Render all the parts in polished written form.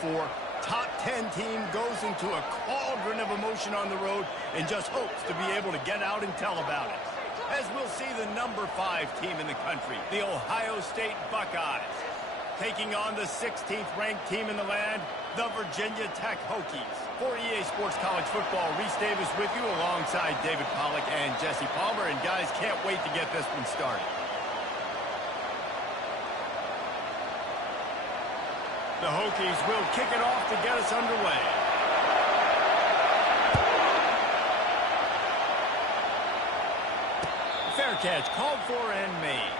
before, top 10 team goes into a cauldron of emotion on the road and just hopes to be able to get out and tell about it. As we'll see the number 5 team in the country, the Ohio State Buckeyes, taking on the 16th ranked team in the land, the Virginia Tech Hokies. For EA Sports College Football, Reese Davis with you alongside David Pollack and Jesse Palmer. And guys, can't wait to get this one started. The Hokies will kick it off to get us underway. Fair catch called for and made.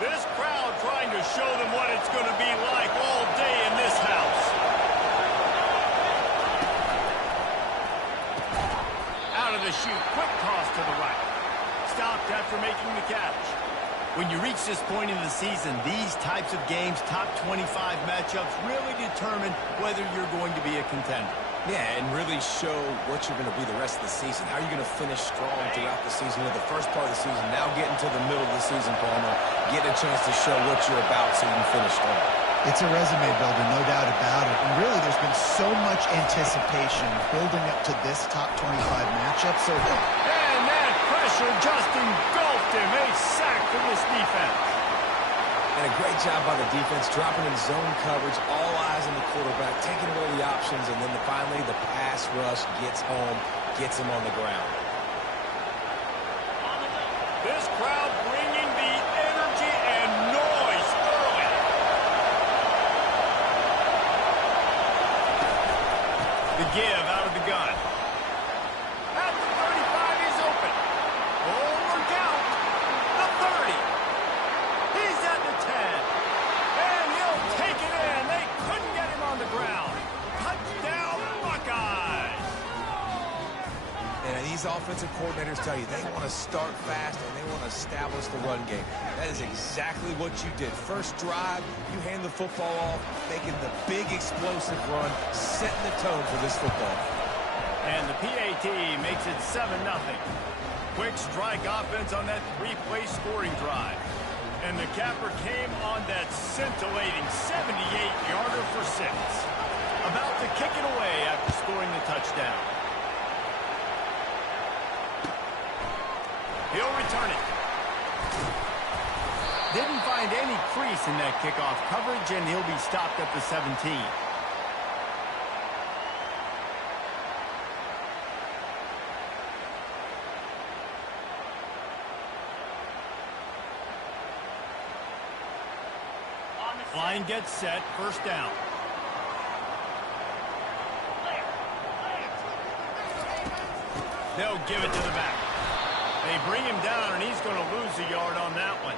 This crowd trying to show them what it's going to be like all day in this house. Out of the chute, quick toss to the right. Stopped after making the catch. When you reach this point in the season, these types of games, top 25 matchups, really determine whether you're going to be a contender. Yeah, and really show what you're going to be the rest of the season. How are you going to finish strong throughout the season, with the first part of the season, now getting to the middle of the season, Palmer, get a chance to show what you're about so you can finish strong. It's a resume builder, no doubt about it. And really, there's been so much anticipation building up to this top 25 matchup. So, and that pressure just engulfed him. A sack from this defense. And a great job by the defense, dropping in zone coverage, all eyes on the quarterback, taking away the options, and then finally the pass rush gets home, gets him on the ground. This crowd bringing the energy and noise early. The give out of the gun. At the 35, he's open. Oh, look out. The 30. He's at the 10. And he'll take it in. They couldn't get him on the ground. Touchdown, Buckeyes. And these offensive coordinators tell you they want to start fast and they want to establish the run game. That is exactly what you did. First drive, you hand the football off, making the big explosive run, setting the tone for this football. And the PAT makes it 7-0. Quick strike offense on that 3-play scoring drive. And the capper came on that scintillating 78-yarder for 6. About to kick it away after scoring the touchdown. He'll return it. Didn't find any crease in that kickoff coverage, and he'll be stopped at the 17. Line gets set, first down. They'll give it to the back. They bring him down, and he's going to lose a yard on that one.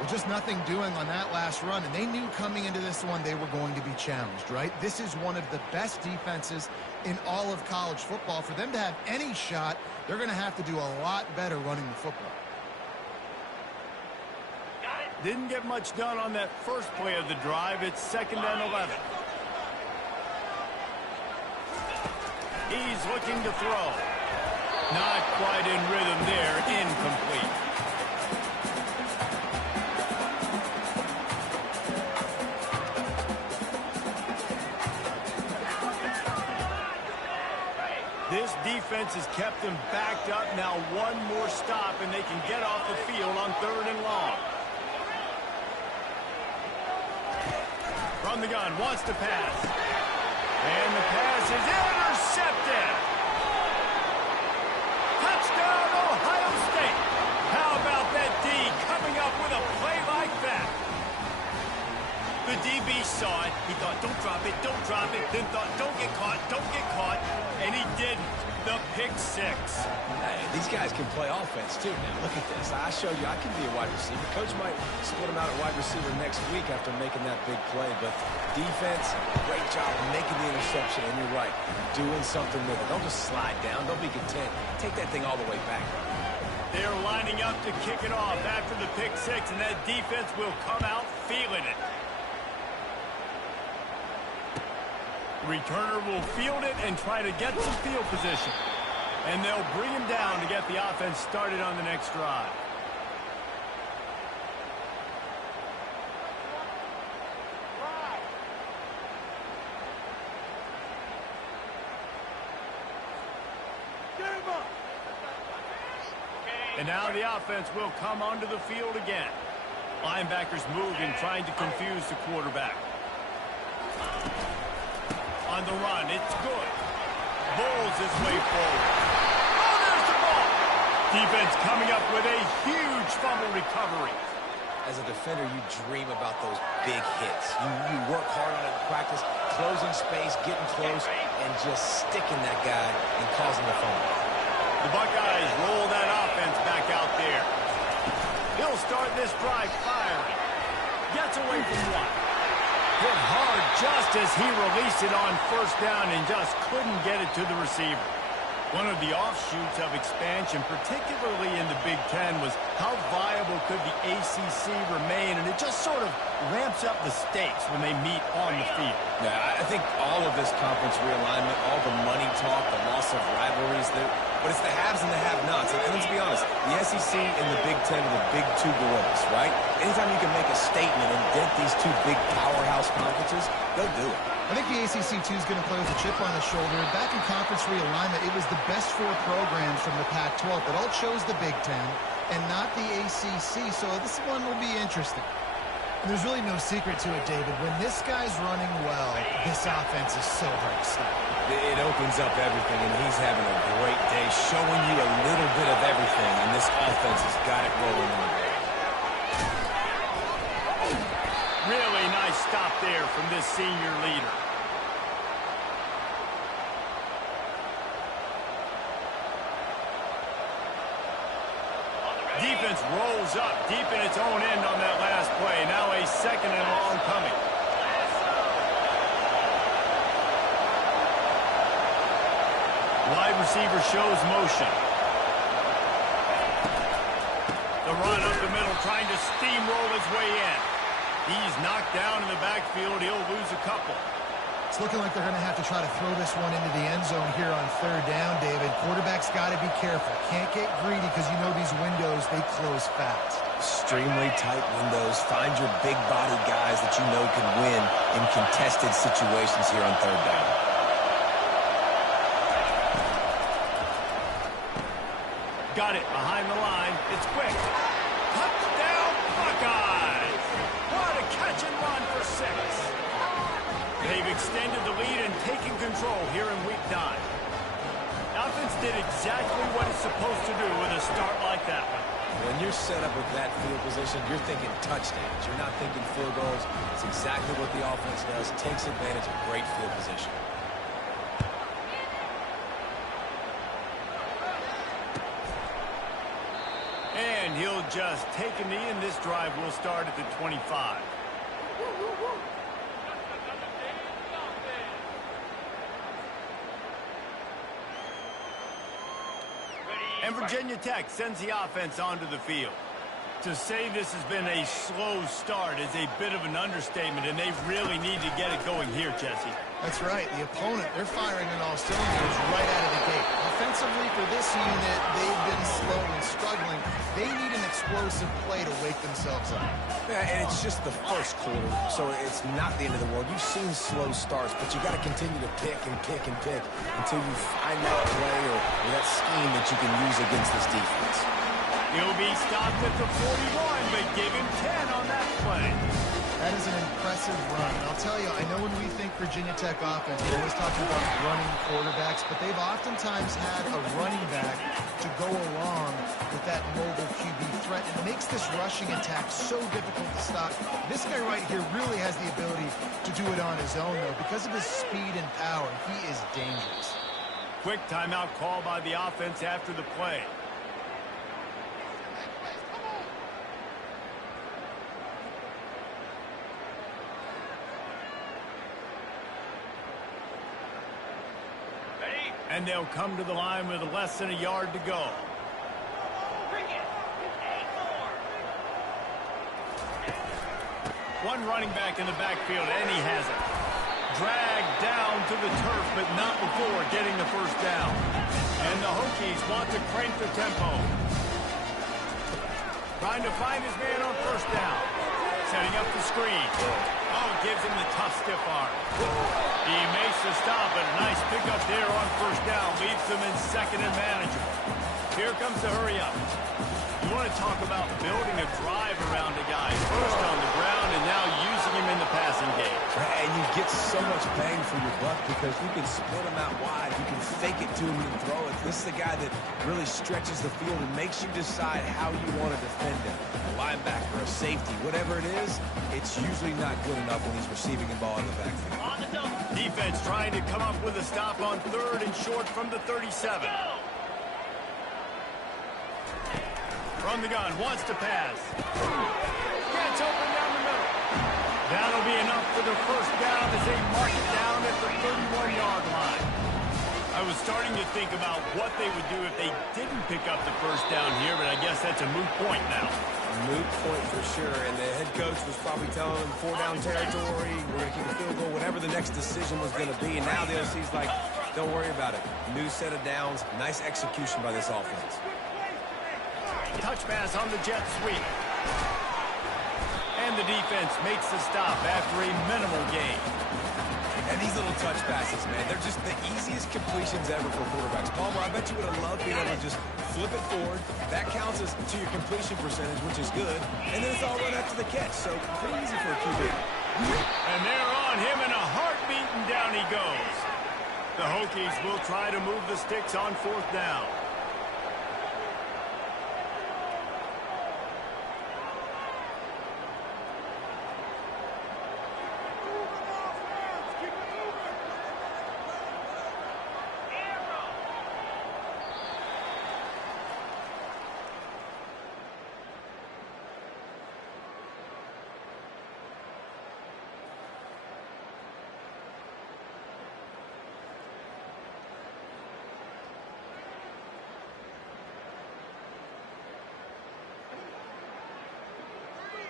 well, just nothing doing on that last run, and they knew coming into this one they were going to be challenged, right? This is one of the best defenses in all of college football. For them to have any shot, they're going to have to do a lot better running the football. Didn't get much done on that first play of the drive. It's 2nd and 11. He's looking to throw. Not quite in rhythm there. Incomplete. This defense has kept them backed up. Now one more stop, and they can get off the field on 3rd and long. From the gun, wants to pass. And the pass is intercepted. Touchdown, Ohio State. How about that D coming up with a play like that? The DB saw it. He thought, don't drop it, don't drop it. Then thought, don't get caught, don't get caught. And he didn't. The pick six. Hey, these guys can play offense, too, man. Look at this. I showed you I can be a wide receiver. Coach might split him out at wide receiver next week after making that big play. But defense, great job of making the interception. And you're right, doing something with it. Don't just slide down. Don't be content. Take that thing all the way back. They're lining up to kick it off after the pick six, and that defense will come out feeling it. Returner will field it and try to get some field position. And they'll bring him down to get the offense started on the next drive. And now the offense will come onto the field again. Linebackers moving, trying to confuse the quarterback. On the run, it's good. Bowls his way forward. Oh, there's the ball! Defense coming up with a huge fumble recovery. As a defender, you dream about those big hits. You work hard on it in practice, closing space, getting close, and just sticking that guy and causing the fumble. The Buckeyes roll that offense back out there. He'll start this drive firing. Gets away from one. Hit hard just as he released it on first down and just couldn't get it to the receiver. One of the offshoots of expansion, particularly in the Big Ten, was how viable could the ACC remain, and it just sort of ramps up the stakes when they meet on the field. Yeah, I think all of this conference realignment, all the money talk, the loss of rivalries, but it's the haves and the have-nots. And let's be honest, the SEC and the Big Ten are the big two gorillas, right? Anytime you can make a statement and dent these two big powerhouse conferences, they'll do it. I think the ACC, too, is going to play with a chip on the shoulder. Back in conference realignment, it was the best four programs from the Pac-12 that all chose the Big Ten and not the ACC, so this one will be interesting. And there's really no secret to it, David. When this guy's running well, this offense is so hard to stop. It opens up everything, and he's having a great day, showing you a little bit of everything, and this offense has got it rolling on. Really nice stop there from this senior leader. Defense rolls up deep in its own end on that last play. Now a second and long coming. Wide receiver shows motion. The run up the middle, trying to steamroll his way in. He's knocked down in the backfield. He'll lose a couple. It's looking like they're going to have to try to throw this one into the end zone here on third down, David. Quarterback's got to be careful. Can't get greedy because you know these windows, they close fast. Extremely tight windows. Find your big body guys that you know can win in contested situations here on third down. Got it behind the line. It's quick. Touchdown, Buckeyes! What a catch and run for 6. They've extended the lead and taken control here in Week 9. Offense did exactly what it's supposed to do with a start like that one. When you're set up with that field position, you're thinking touchdowns. You're not thinking field goals. It's exactly what the offense does. Takes advantage of great field position. And he'll just take a knee, and this drive will start at the 25. And Virginia Tech sends the offense onto the field. To say this has been a slow start is a bit of an understatement, and they really need to get it going here, Jesse. That's right. The opponent, they're firing on all cylinders right out of the gate. Offensively, for this unit, they've been slow and struggling. They need an explosive play to wake themselves up. Yeah, and it's just the first quarter, so it's not the end of the world. You've seen slow starts, but you got to continue to pick and pick and pick until you find that play or that scheme that you can use against this defense. He'll be stopped at the 41, but give him 10 on that play. That is an impressive run. And I'll tell you, I know when we think Virginia Tech offense, we're always talking about running quarterbacks, but they've oftentimes had a running back to go along with that mobile QB threat. It makes this rushing attack so difficult to stop. This guy right here really has the ability to do it on his own, though. Because of his speed and power, he is dangerous. Quick timeout call by the offense after the play. And they'll come to the line with less than a yard to go. One running back in the backfield, and he has it. dragged down to the turf, but not before getting the first down. And the Hokies want to crank the tempo. Trying to find his man on first down. Setting up the screen. Oh, gives him the tough stiff arm. He makes the stop, but a nice pickup there on first down. Leaves them in second and manageable. Here comes the hurry up. You want to talk about building a drive around a guy. First on the ground and now using him in the passing game. And you get so much bang for your buck because you can split him out wide. You can fake it to him and throw it. This is the guy that really stretches the field and makes you decide how you want to defend him. A linebacker, a safety, whatever it is, it's usually not good enough when he's receiving the ball in the backfield. Defense trying to come up with a stop on third and short from the 37. From the gun, wants to pass. Gets open down the middle. That'll be enough for the first down as they mark it down at the 31-yard line. I was starting to think about what they would do if they didn't pick up the first down here, but I guess that's a moot point now. Moot point for sure, and the head coach was probably telling them 4-down territory, we're going to kick a field goal, whatever the next decision was going to be, and now the OC's like, don't worry about it. New set of downs, nice execution by this offense. Touch pass on the jet sweep. And the defense makes the stop after a minimal gain. And these little touch passes, man, they're just the easiest completions ever for quarterbacks. Palmer, I bet you would have loved being able to just flip it forward. That counts as to your completion percentage, which is good. And then it's all run after the catch, so pretty easy for a QB. And they're on him in a heartbeat, and down he goes. The Hokies will try to move the sticks on fourth down.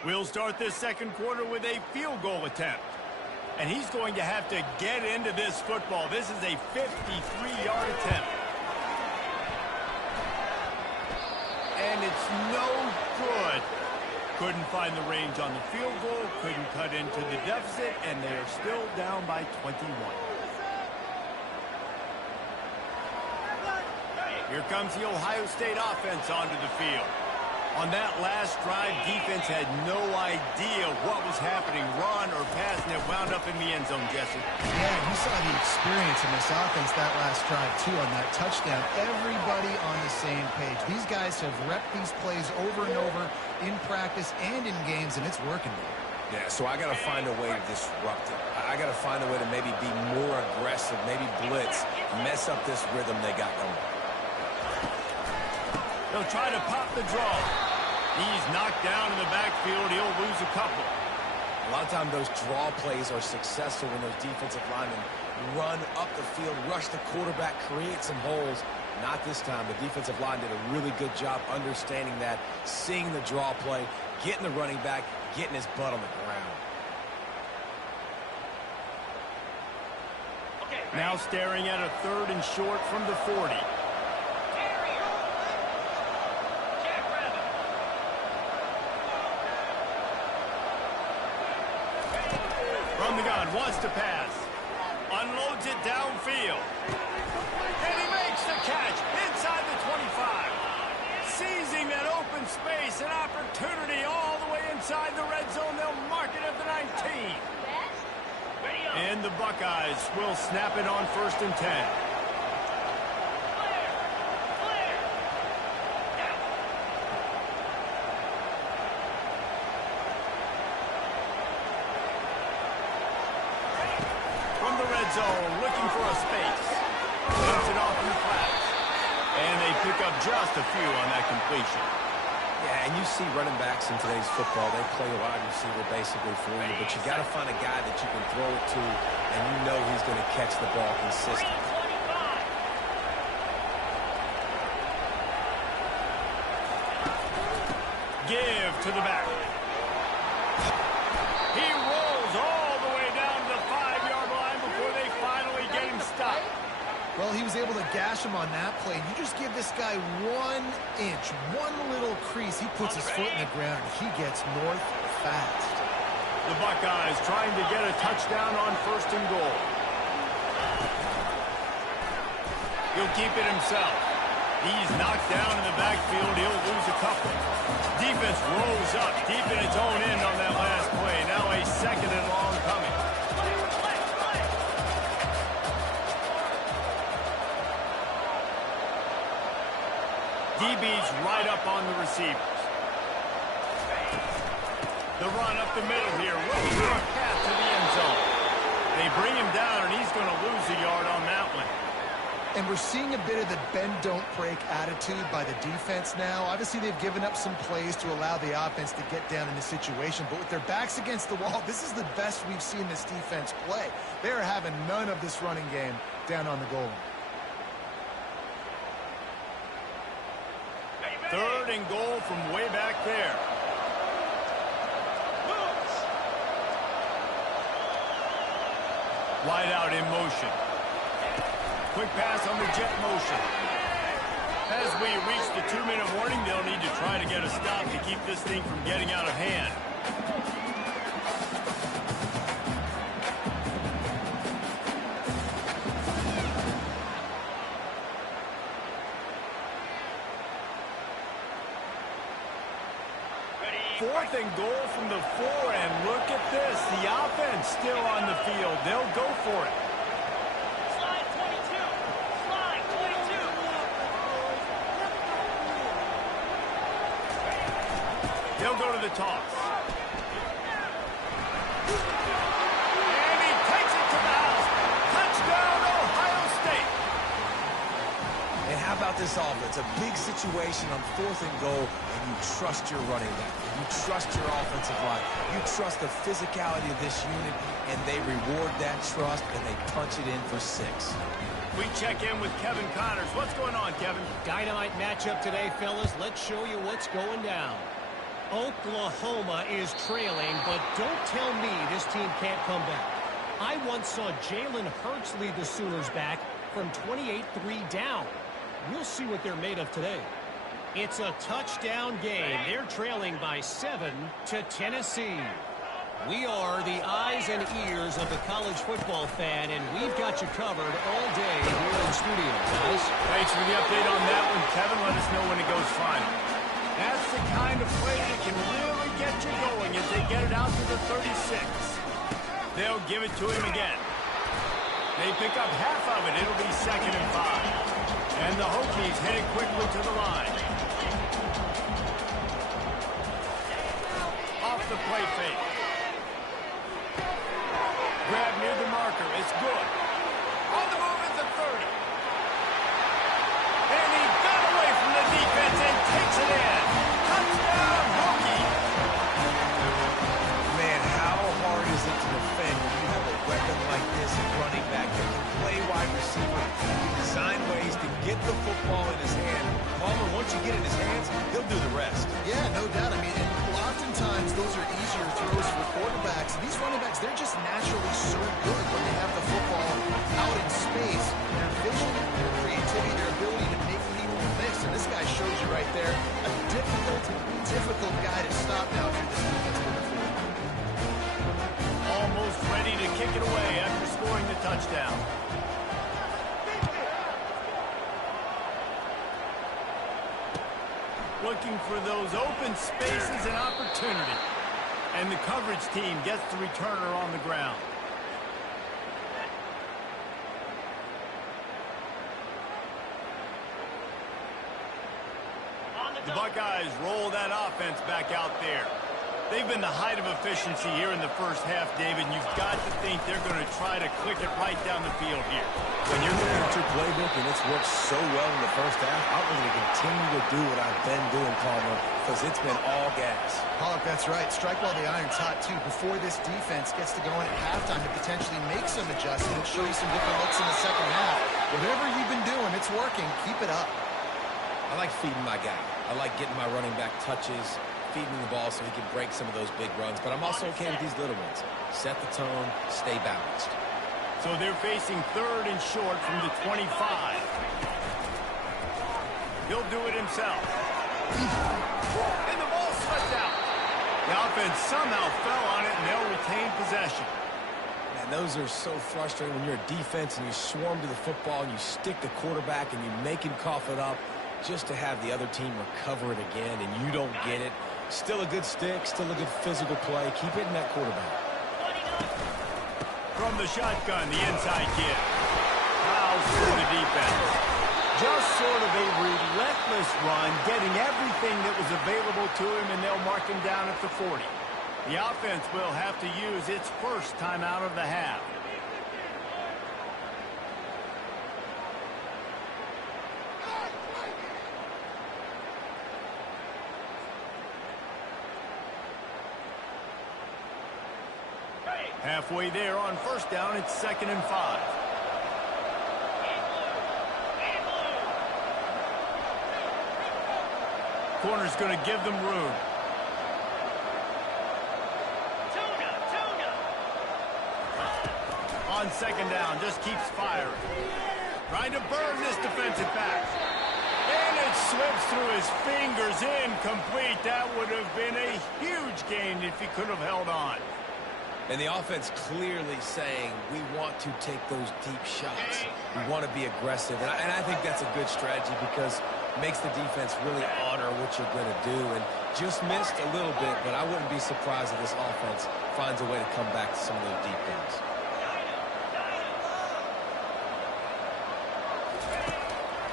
We'll start this second quarter with a field goal attempt. And he's going to have to get into this football. This is a 53-yard attempt. And it's no good. Couldn't find the range on the field goal, couldn't cut into the deficit, and they are still down by 21. Here comes the Ohio State offense onto the field. On that last drive, defense had no idea what was happening, run or pass, and it wound up in the end zone, Jesse. Yeah, you saw the experience in this offense that last drive, too, on that touchdown. Everybody on the same page. These guys have repped these plays over and over in practice and in games, and it's working. Yeah, so I got to find a way to disrupt it. I got to find a way to maybe be more aggressive, maybe blitz, mess up this rhythm they got going. They'll try to pop the draw. He's knocked down in the backfield. He'll lose a couple. A lot of times those draw plays are successful when those defensive linemen run up the field, rush the quarterback, create some holes. Not this time. The defensive line did a really good job understanding that, seeing the draw play, getting the running back, getting his butt on the ground. Now staring at a third and short from the 40. From the gun, wants to pass. Unloads it downfield. And he makes the catch inside the 25. Seizing that open space, an opportunity all the way inside the red zone. They'll mark it at the 19. And the Buckeyes will snap it on 1st and 10. From the red zone, looking for a space. Dumps it off in the flats. And they pick up just a few on that completion. Yeah, and you see running backs in today's football, they play a wide receiver basically for you, but you got to find a guy that you can throw it to, and you know he's going to catch the ball consistently. Give to the back. He rolls all the way down to the 5-yard line Well, he was able to gash him on that play. You just give this guy 1 inch, one little crease. He puts his foot in the ground, and he gets north fast. The Buckeyes trying to get a touchdown on 1st and goal. He'll keep it himself. He's knocked down in the backfield. He'll lose a couple. Defense rose up deep in its own end on that last play. Now a 2nd and long coming. DB's right up on the receivers. The run up the middle here. Looking for a path to the end zone. They bring him down, and he's going to lose a yard on that one. And we're seeing a bit of the bend-don't-break attitude by the defense now. Obviously, they've given up some plays to allow the offense to get down in the situation. But with their backs against the wall, this is the best we've seen this defense play. They are having none of this running game down on the goal line. 3rd and goal from way back there. Wide out in motion. Quick pass on the jet motion. As we reach the 2-minute warning, they'll need to try to get a stop to keep this thing from getting out of hand. Fourth and goal from the 4, and look at this. The offense still on the field. They'll go for it. Slide 22. Slide 22. They'll go to the toss. And he takes it to the house. Touchdown, Ohio State. And how about this offense? A big situation on 4th and goal, and you trust your running back. You trust your offensive line. You trust the physicality of this unit, and they reward that trust, and they punch it in for 6. We check in with Kevin Connors. What's going on, Kevin? Dynamite matchup today, fellas. Let's show you what's going down. Oklahoma is trailing, but don't tell me this team can't come back. I once saw Jalen Hurts lead the Sooners back from 28-3 down. We'll see what they're made of today. It's a touchdown game. They're trailing by 7 to Tennessee. We are the eyes and ears of the college football fan, and we've got you covered all day here in the studio, guys. Thanks for the update on that one, Kevin. Let us know when it goes final. That's the kind of play that can really get you going as they get it out to the 36. They'll give it to him again. They pick up half of it. It'll be 2nd and 5. And the Hokies headed quickly to the line. Off the play fake. Grab near the marker. It's good. On the move is the 30. And he got away from the defense and takes it in. Touchdown, Hokies. Man, how hard is it to defend when you have a weapon like this at running back that can play wide receiver? You design ways to get the football in his hand. Palmer, once you get it in his hands, he'll do the rest. Yeah, no doubt. I mean, and oftentimes those are easier throws for quarterbacks. And these running backs, they're just naturally so good when they have the football out in space. Their vision, their creativity, their ability to make people miss. And this guy shows you right there a difficult guy to stop now if you're this defense moving forward. Almost ready to kick it away after scoring the touchdown. Looking for those open spaces and opportunity. And the coverage team gets the returner on the ground. The Buckeyes roll that offense back out there. They've been the height of efficiency here in the first half, David, and you've got to think they're going to try to click it right down the field here. When you're looking at your playbook and it's worked so well in the first half, I'm going to continue to do what I've been doing, Palmer, because it's been all gas. Pollock, that's right. Strike while the iron's hot, too, before this defense gets to go in at halftime to potentially make some adjustments, show you some different looks in the second half. Whatever you've been doing, it's working. Keep it up. I like feeding my guy. I like getting my running back touches, feeding the ball so he can break some of those big runs. But I'm also okay with these little ones. Set the tone, stay balanced. So they're facing 3rd and short from the 25. He'll do it himself. And the ball slipped out. The offense somehow fell on it, and they'll retain possession. Man, those are so frustrating when you're a defense and you swarm to the football and you stick the quarterback and you make him cough it up just to have the other team recover it again, and you don't get it. Still a good stick, still a good physical play. Keep hitting that quarterback. From the shotgun, the inside kid. Fouls through the defense. Just sort of a relentless run, getting everything that was available to him, and they'll mark him down at the 40. The offense will have to use its first timeout of the half. Halfway there on first down, it's 2nd and 5. Corner's going to give them room. On 2nd down, just keeps firing. Trying to burn this defensive back. And it slips through his fingers, incomplete. That would have been a huge gain if he could have held on. And the offense clearly saying, we want to take those deep shots. We want to be aggressive. And I think that's a good strategy because it makes the defense really honor what you're going to do. And just missed a little bit, but I wouldn't be surprised if this offense finds a way to come back to some of those deep things.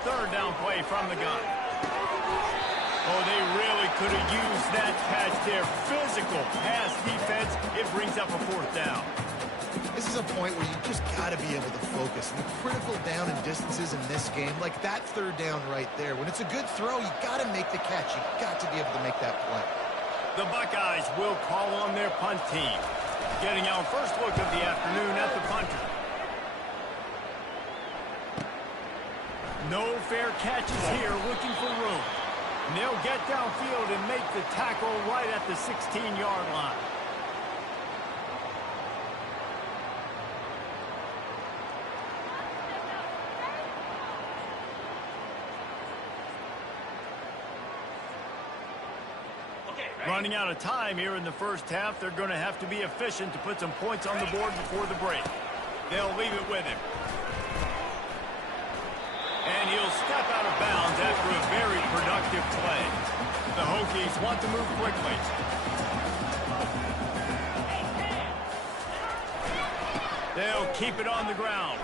Third down play from the gun. Oh, they really could have used that patch there. Physical pass defense. It brings up a 4th down. This is a point where you just got to be able to focus. And the critical down and distances in this game, like that 3rd down right there. When it's a good throw, you got to make the catch. You got to be able to make that play. The Buckeyes will call on their punt team. Getting our first look of the afternoon at the punter. No fair catches here, looking for room. And they'll get downfield and make the tackle right at the 16-yard line. Running out of time here in the first half. They're going to have to be efficient to put some points on the board before the break. They'll leave it with him. And he'll step out of bounds after a very productive play. The Hokies want to move quickly. They'll keep it on the ground.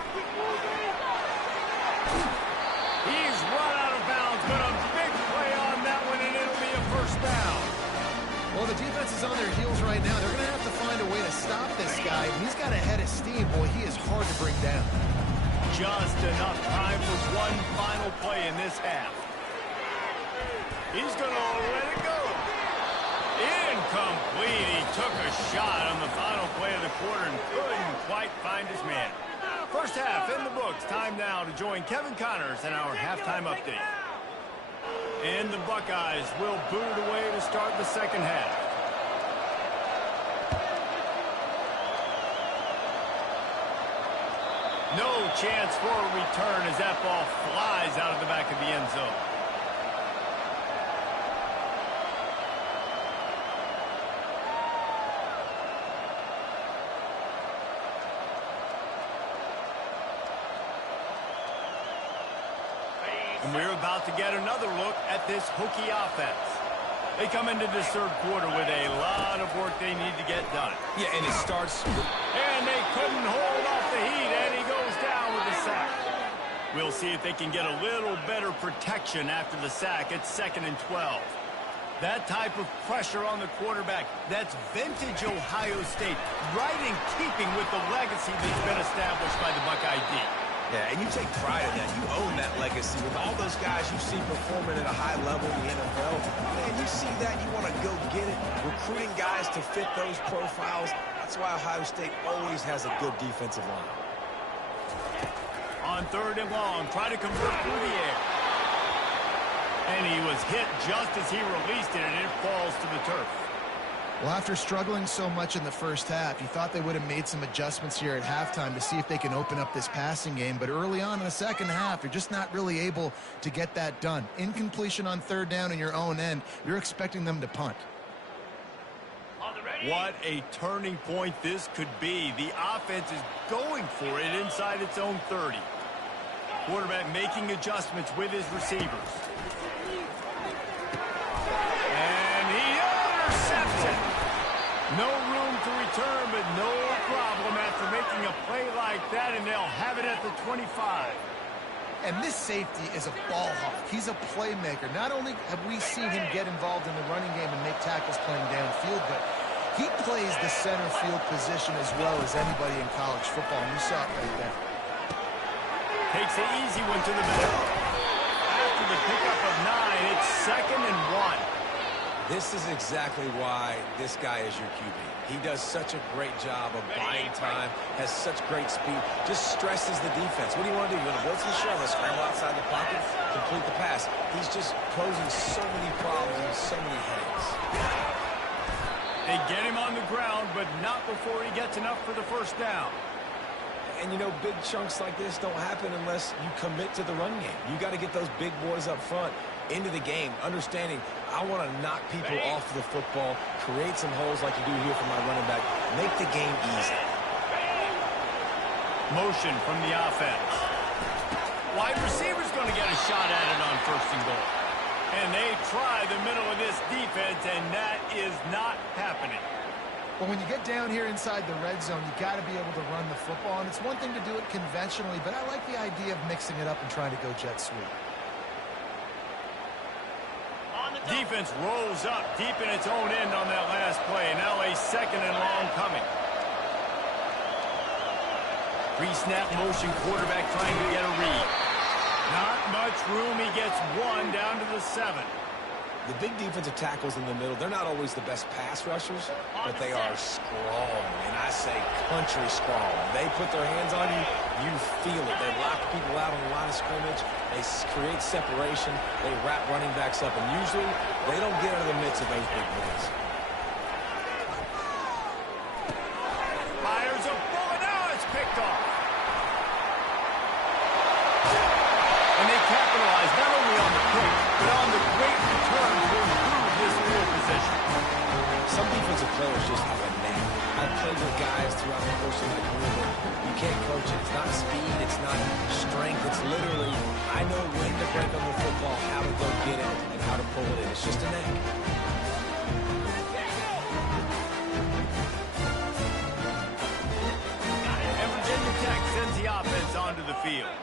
He's run out of bounds, but a big play on that one, and it'll be a first down. Well, the defense is on their heels right now. They're going to have to find a way to stop this guy. He's got a head of steam. Boy, he is hard to bring down. Just enough time for one final play in this half. He's going to let it go. Incomplete. He took a shot on the final play of the quarter and couldn't quite find his man. First half in the books. Time now to join Kevin Connors in our halftime update. And the Buckeyes will boot it away to start the second half. No chance for a return as that ball flies out of the back of the end zone. And we're about to get another look at this Hokie offense. They come into this third quarter with a lot of work they need to get done. Yeah, and it starts... And they couldn't hold off the heat, and he goes down with a sack. We'll see if they can get a little better protection after the sack. It's 2nd and 12. That type of pressure on the quarterback, that's vintage Ohio State, right in keeping with the legacy that's been established by the Buckeye D. Yeah, and you take pride in that. You own that legacy. With all those guys you see performing at a high level in the NFL, man, you see that, you want to go get it. Recruiting guys to fit those profiles. That's why Ohio State always has a good defensive line. On 3rd and long, try to convert through the air. And he was hit just as he released it, and it falls to the turf. Well, after struggling so much in the first half, you thought they would have made some adjustments here at halftime to see if they can open up this passing game. But early on in the second half, you're just not really able to get that done. Incompletion on third down in your own end, you're expecting them to punt. What a turning point this could be. The offense is going for it inside its own 30. Quarterback making adjustments with his receivers. And he intercepts it. No room to return, but no problem after making a play like that, and they'll have it at the 25. And this safety is a ball hawk. He's a playmaker. Not only have we seen him get involved in the running game and make tackles playing downfield, but he plays the center field position as well as anybody in college football, and you saw it right there. Takes the easy one to the middle. After the pickup of 9, it's 2nd and 1. This is exactly why this guy is your QB. He does such a great job of buying time, has such great speed, just stresses the defense. What do you want to do? You want to blitz the shove, scramble outside the pocket, complete the pass. He's just posing so many problems and so many headaches. They get him on the ground, but not before he gets enough for the first down. And, you know, big chunks like this don't happen unless you commit to the run game. You got to get those big boys up front into the game, understanding I want to knock people off the football, create some holes like you do here for my running back, make the game easy. Motion from the offense. Wide receiver's going to get a shot at it on 1st and goal. And they try the middle of this defense, and that is not happening. Well, when you get down here inside the red zone, you got to be able to run the football. And it's one thing to do it conventionally, but I like the idea of mixing it up and trying to go jet sweep. Defense rolls up deep in its own end on that last play. Now a 2nd and long coming. Pre-snap motion, quarterback trying to get a read. Not much room. He gets 1 down to the 7. The big defensive tackles in the middle, they're not always the best pass rushers, but they are strong, and I say country strong. They put their hands on you, you feel it. They lock people out on the line of scrimmage. They create separation. They wrap running backs up, and usually they don't get out of the midst of those big boys. Fires a bullet. Now it's picked off. And they capitalize not only on the pick, but on the great return to improve this field position. Some defensive players just have a knack. I've played with guys throughout the course of my career. You can't coach it. It's not speed. It's not strength. It's literally, I know when to break on the football, how to go get it, and how to pull it in. It's just a knack. And Virginia Tech sends the offense onto the field.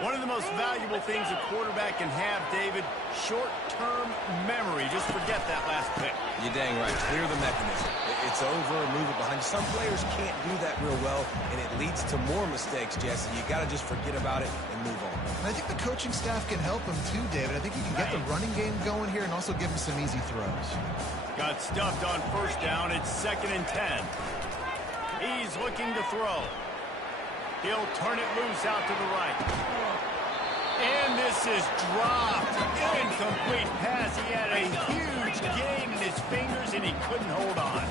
One of the most valuable things a quarterback can have, David, short-term memory. Just forget that last pick. You're dang right. Clear the mechanism. It's over and move it behind you. Some players can't do that real well, and it leads to more mistakes, Jesse. You got to just forget about it and move on. And I think the coaching staff can help him too, David. I think he can get the running game going here and also give him some easy throws. Got stuffed on 1st down. It's 2nd and 10. He's looking to throw. He'll turn it loose out to the right. And this is dropped. Incomplete pass. He had a huge gain in his fingers, and he couldn't hold on.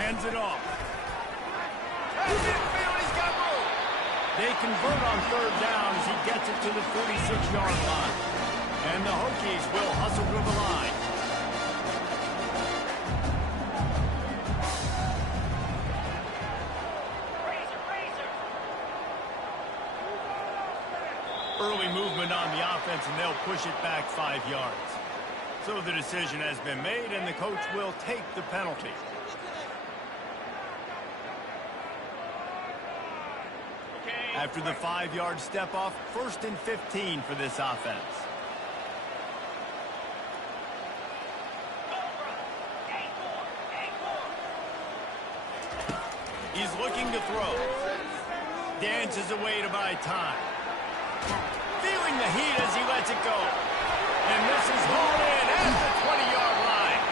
Hands it off. He's got room. They convert on 3rd down as he gets it to the 46-yard line. And the Hokies will hustle to the line. Early movement on the offense, and they'll push it back 5 yards. So the decision has been made, and the coach will take the penalty. After the 5-yard step off, 1st and 15 for this offense. He's looking to throw. Dances away to buy time. Feeling the heat as he lets it go. And this is hauled in at the 20-yard line.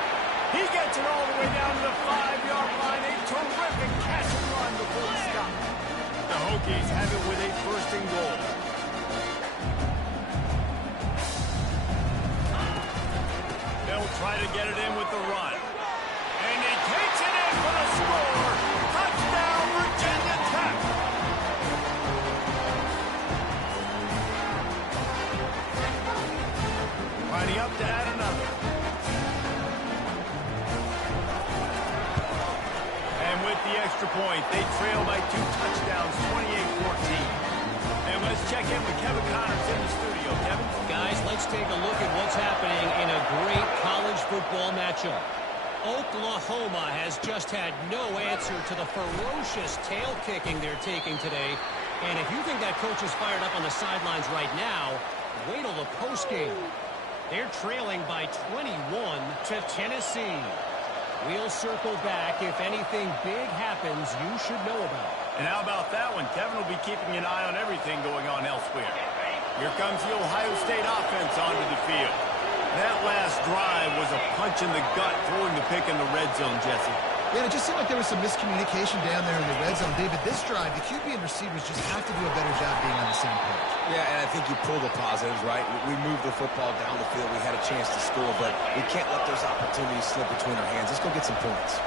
He gets it all the way down to the 5-yard line. A terrific catch and run before the stop. The Hokies have it with a 1st and goal. try to get it in with the run. And he takes it in for the score. Touchdown, Virginia Tech. Lining up to add another. And with the extra point, they trail by 2 touchdowns, 28-14. And let's check in with Kevin Connors in the studio. Kevin? Guys, let's take a look at what's happening in a great college football matchup. Oklahoma has just had no answer to the ferocious tail kicking they're taking today. And if you think that coach is fired up on the sidelines right now, wait till the postgame. They're trailing by 21 to Tennessee. We'll circle back if anything big happens you should know about. And how about that one? Kevin will be keeping an eye on everything going on elsewhere. Here comes the Ohio State offense onto the field. That last drive was a punch in the gut, throwing the pick in the red zone, Jesse. Yeah, it just seemed like there was some miscommunication down there in the red zone. David, this drive, the QB and receivers just have to do a better job being on the same page. Yeah, and I think you pull the positives, right? We moved the football down the field. We had a chance to score, but we can't let those opportunities slip between our hands. Let's go get some points.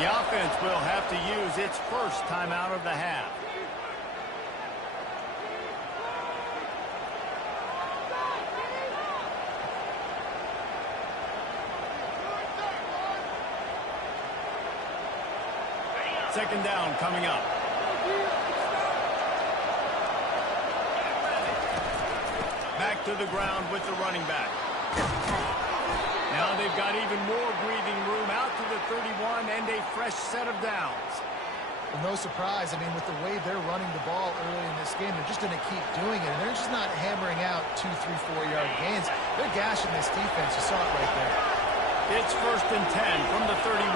The offense will have to use its first timeout of the half. Second down coming up. Back to the ground with the running back. Now they've got even more breathing room out to the 31 and a fresh set of downs. Well, no surprise. I mean, with the way they're running the ball early in this game, they're just going to keep doing it. And they're just not hammering out 2, 3, 4-yard gains. They're gashing this defense. You saw it right there. It's 1st and 10 from the 31.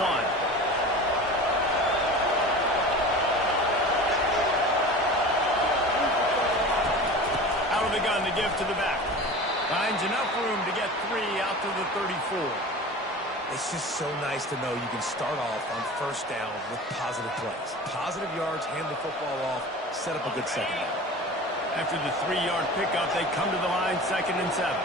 Out of the gun to give to the back. Finds enough room to get 3 out to the 34. It's just so nice to know you can start off on first down with positive plays. Positive yards, hand the football off, set up a good second down. After the 3-yard pickup, they come to the line 2nd and 7.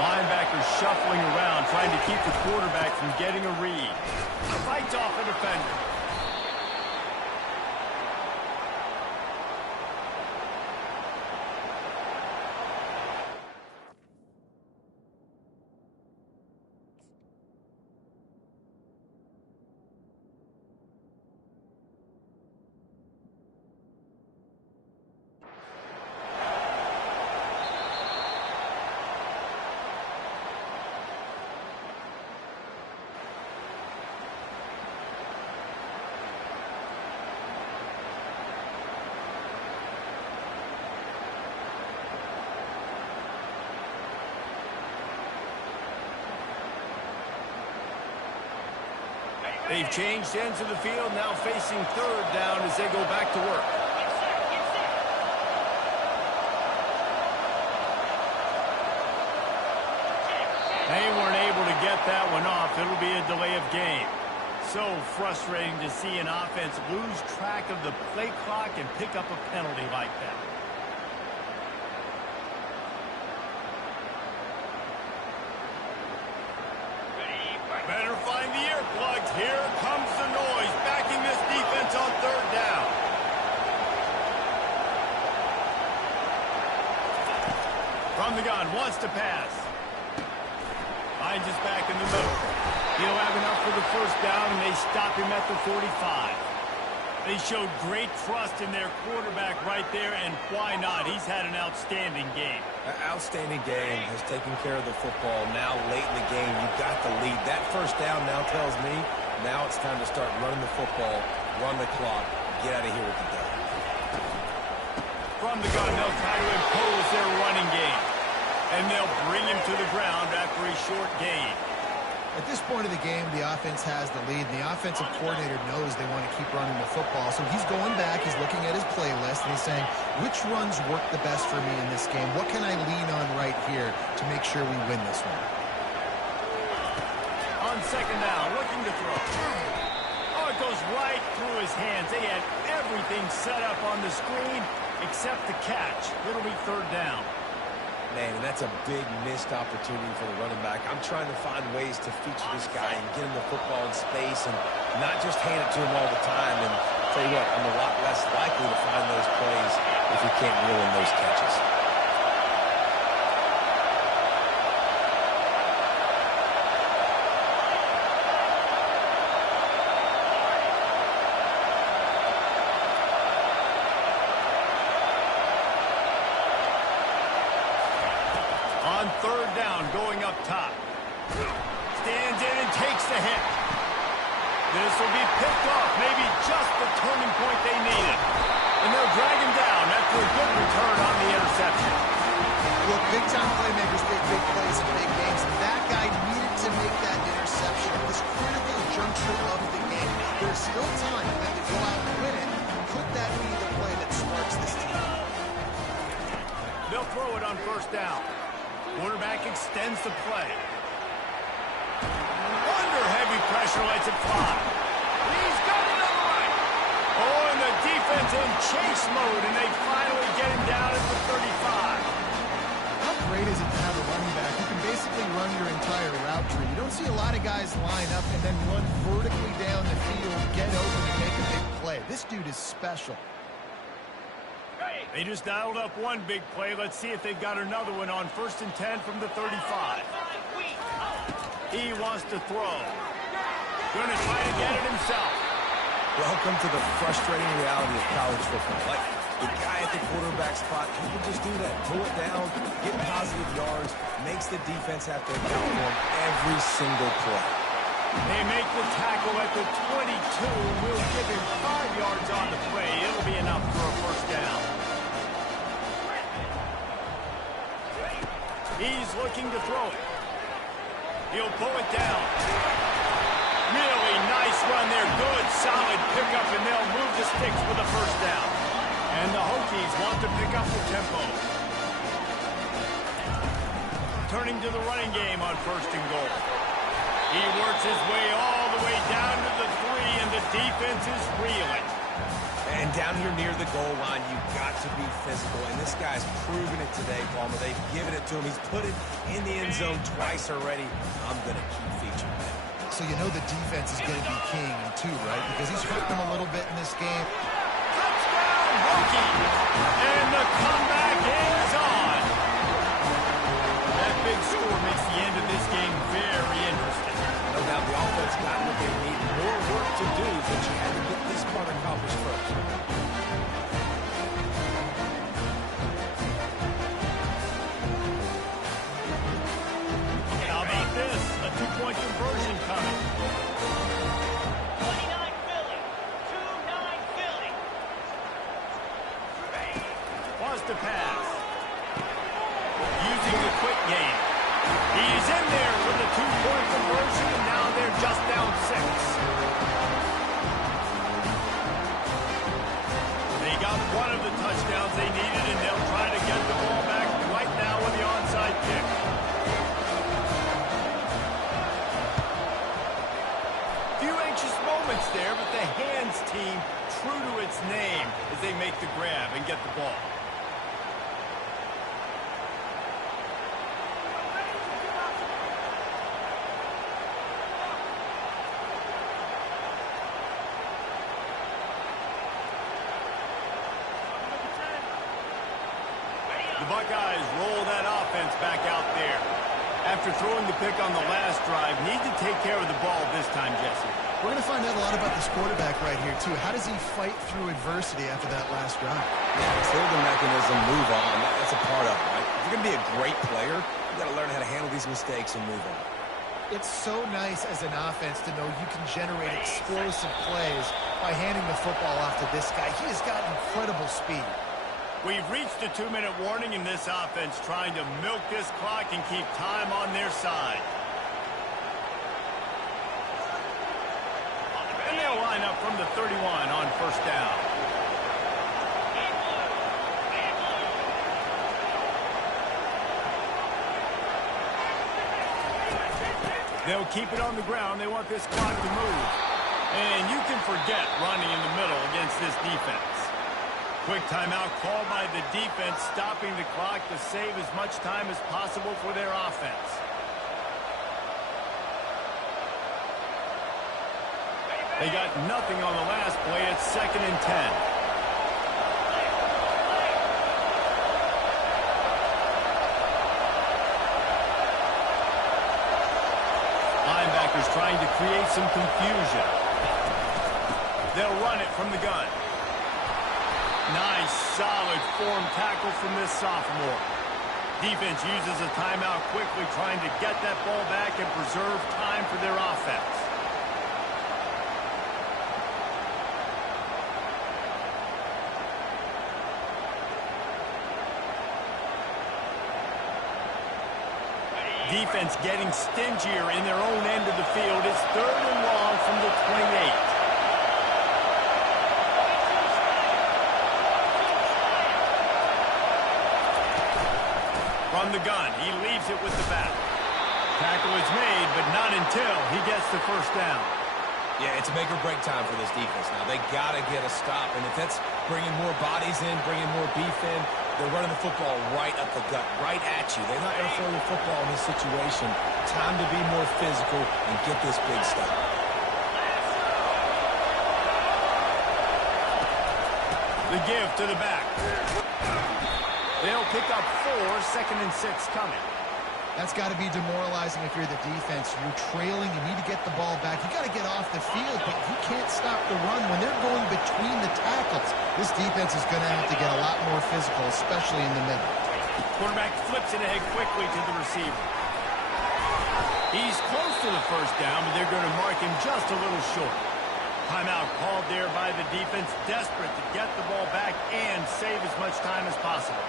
Linebackers shuffling around, trying to keep the quarterback from getting a read. Fights off a defender. They've changed ends of the field, now facing 3rd down as they go back to work. They weren't able to get that one off. It'll be a delay of game. So frustrating to see an offense lose track of the play clock and pick up a penalty like that. Better find the earplugs. Here comes the noise, backing this defense on 3rd down. From the gun, wants to pass. Finds his back in the middle. He'll have enough for the 1st down, and they stop him at the 45. They showed great trust in their quarterback right there, and why not? He's had an outstanding game. An outstanding game, has taken care of the football. Now, late in the game, you got the lead. That 1st down now tells me now it's time to start running the football, run the clock, get out of here with the dub. From the gun, they'll try to impose their running game. And they'll bring him to the ground after a short gain. At this point of the game, the offense has the lead, and the offensive coordinator knows they want to keep running the football. So he's going back, he's looking at his playlist, and he's saying, which runs work the best for me in this game? What can I lean on right here to make sure we win this one? On second down, looking to throw. Oh, it goes right through his hands. They had everything set up on the screen except the catch. It'll be third down. Man, and that's a big missed opportunity for the running back. I'm trying to find ways to feature this guy and get him the football in space and not just hand it to him all the time. And I'll tell you what, I'm a lot less likely to find those plays if he can't reel in those catches. On third down, going up top. Stands in and takes the hit. This will be picked off, maybe just the turning point they needed. And they'll drag him down after a good return on the interception. Look, big-time playmakers make big plays in big games, and that guy needed to make that interception at this critical juncture of the game. There's still time for them to go out and win it. Could that be the play that sparks this team? They'll throw it on first down. Quarterback extends the play. Under heavy pressure, lets it fly. He's got it on the right. Oh, and the defense in chase mode, and they finally get him down at the 35. How great is it to have a running back who can basically run your entire route tree? You don't see a lot of guys line up and then run vertically down the field, get open, and make a big play. This dude is special. They just dialed up one big play. Let's see if they've got another one on 1st and 10 from the 35. He wants to throw. Going to try to get it himself. Welcome to the frustrating reality of college football. Like, the guy at the quarterback spot, he can just do that. Pull it down, get positive yards, makes the defense have to account for him every single play. They make the tackle at the 22. We'll give him 5 yards on the play. It'll be enough for a first down. He's looking to throw it. He'll pull it down. Really nice run there. Good, solid pickup, and they'll move the sticks for the first down. And the Hokies want to pick up the tempo. Turning to the running game on 1st and goal. He works his way all the way down to the 3, and the defense is reeling. And down here near the goal line, you've got to be physical. And this guy's proven it today, Palmer. They've given it to him. He's put it in the end zone twice already. I'm going to keep featuring him. So you know the defense is going to be king, too, right? Because he's hurt them a little bit in this game. Touchdown, Hokies! And the comeback is on. That big score makes the end of this game very interesting. No doubt the offense got what they need. More work to do, but you had to get this part accomplished first. How about this? A 2-point conversion coming. 29 Philly. 2-9 Philly. Wants to pass. Using the quick game. He's in there for the 2-point conversion, and now they're just down 6. They got one of the touchdowns they needed, and they'll try to get the ball back right now with the onside kick. Few anxious moments there, but the hands team true to its name as they make the grab and get the ball. The Buckeyes roll that offense back out there. After throwing the pick on the last drive, need to take care of the ball this time, Jesse. We're going to find out a lot about this quarterback right here, too. How does he fight through adversity after that last drive? Yeah, clear the mechanism, move on. That's a part of it, right? If you're going to be a great player, you've got to learn how to handle these mistakes and move on. It's so nice as an offense to know you can generate explosive plays by handing the football off to this guy. He has got incredible speed. We've reached a 2-minute warning in this offense, trying to milk this clock and keep time on their side. They'll line up from the 31 on first down. They'll keep it on the ground. They want this clock to move. And you can forget running in the middle against this defense. Quick timeout called by the defense, stopping the clock to save as much time as possible for their offense. They got nothing on the last play. It's 2nd and 10. Linebackers trying to create some confusion. They'll run it from the gun. Nice, solid form tackle from this sophomore. Defense uses a timeout quickly, trying to get that ball back and preserve time for their offense. Defense getting stingier in their own end of the field. It's 3rd and long from the 28. From the gun, he leaves it with the back. Tackle is made, but not until he gets the first down. Yeah, it's make or break time for this defense now. They got to get a stop, and if that's bringing more bodies in, bringing more beef in, they're running the football right up the gut, right at you. They're not going to throw the football in this situation. Time to be more physical and get this big stop. The give to the back. They'll pick up 4, 2nd and 6 coming. That's got to be demoralizing if you're the defense. You're trailing. You need to get the ball back. You got to get off the field, but you can't stop the run when they're going between the tackles. This defense is going to have to get a lot more physical, especially in the middle. Quarterback flips it ahead quickly to the receiver. He's close to the first down, but they're going to mark him just a little short. Timeout called there by the defense, desperate to get the ball back and save as much time as possible.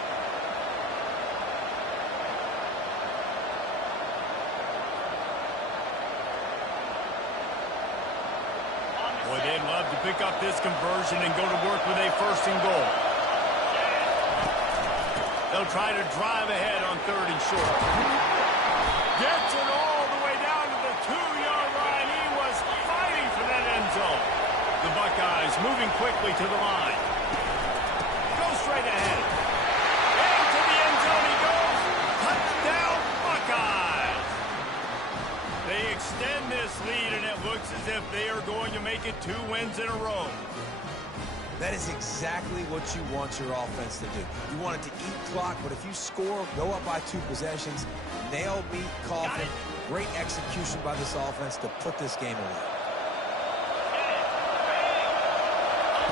Boy, they'd love to pick up this conversion and go to work with a 1st and goal. They'll try to drive ahead on 3rd and short. Gets it all the way down to the 2-yard line. He was fighting for that end zone. The Buckeyes moving quickly to the line. Go straight ahead. Into the end zone he goes. Touchdown, Buckeyes. They extend this lead, and it looks as if they are going to make it 2 wins in a row. That is exactly what you want your offense to do. You want it to eat clock, but if you score, go up by 2 possessions, nail, beat, coffin. Great execution by this offense to put this game away.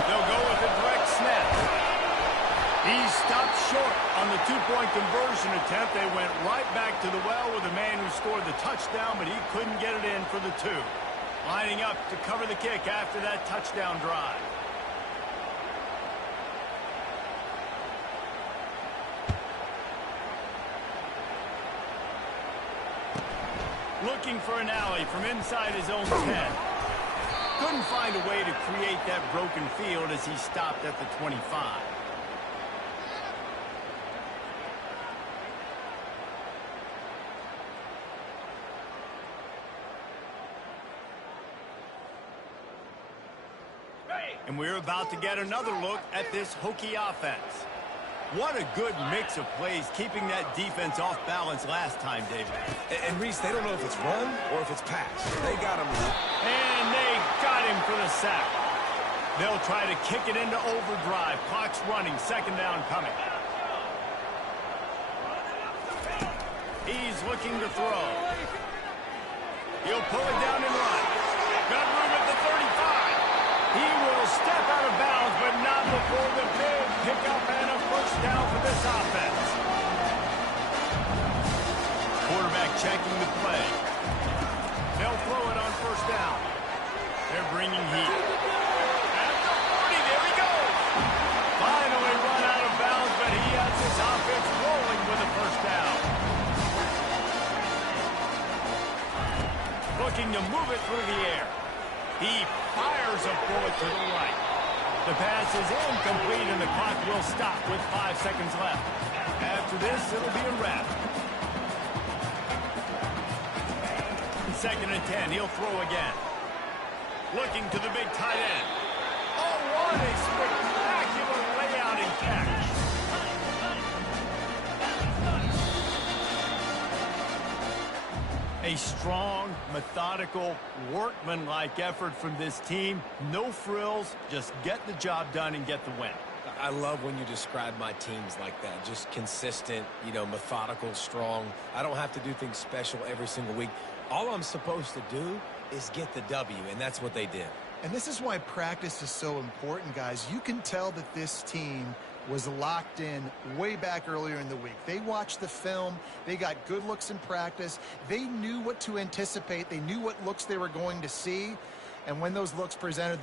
They'll go with a direct snap. He stopped short on the 2-point conversion attempt. They went right back to the well with the man who scored the touchdown, but he couldn't get it in for the 2. Lining up to cover the kick after that touchdown drive. Looking for an alley from inside his own 10. Couldn't find a way to create that broken field as he stopped at the 25. And we're about to get another look at this Hokie offense. What a good mix of plays, keeping that defense off balance last time, David. And Reese, they don't know if it's run or if it's pass. They got him. And they got him for the sack. They'll try to kick it into overdrive. Clock's running, 2nd down coming. He's looking to throw. He'll pull it down and run. Got room at the 35. He will step out of bounds, but not before the big pickup and a first down for this offense. Quarterback checking the play. They'll throw it on first down. They're bringing heat. At the 40, there he goes. Finally run out of bounds, but he has his offense rolling with a first down. Looking to move it through the air. He fires a bullet to the right. The pass is incomplete, and the clock will stop with 5 seconds left. After this, it'll be a wrap. 2nd and 10. He'll throw again. Looking to the big tight end. Oh, what a spectacular layout and catch. A strong, methodical, workmanlike effort from this team. No frills, just get the job done and get the win. I love when you describe my teams like that. Just consistent, methodical, strong. I don't have to do things special every single week. All I'm supposed to do is get the W, and that's what they did. And this is why practice is so important, guys. You can tell that this team was locked in way back earlier in the week. They watched the film. They got good looks in practice. They knew what to anticipate. They knew what looks they were going to see. And when those looks presented